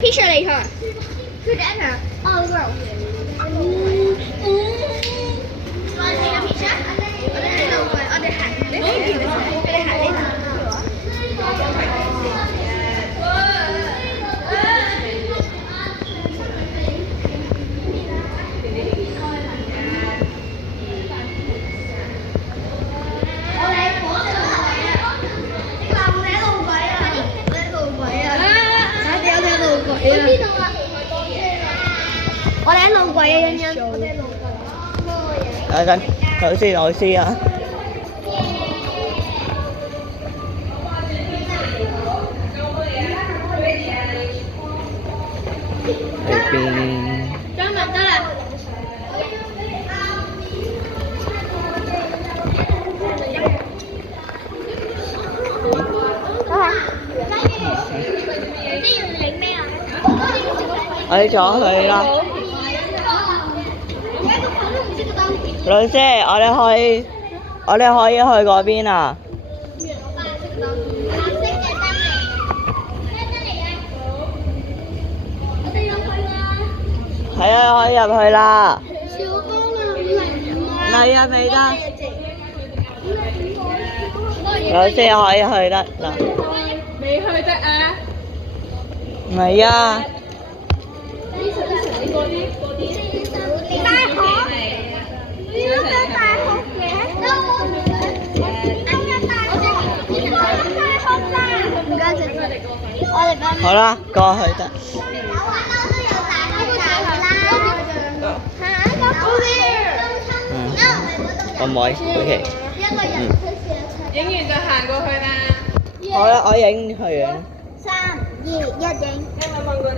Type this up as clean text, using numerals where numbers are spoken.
Picture later. Together. All girls. Want to take a picture? Ở đây đâu rồi? Ở đây hẳn đấy. Ở đây hẳn đấy.我哋喺路軌啊，欣欣。我哋喺路軌。等陣，佢先，我先啊。呢邊。張文得啦。我哋坐去啦。老師，我哋可以去嗰邊啊？係啊，可以入去啦。嚟啊，未得。老師可以去得啦。未去得啊？唔係啊。好啦，過去得。可唔可以？OK。影完就行過去啦。好啦，我影佢樣。3、2、1影。你有冇問過你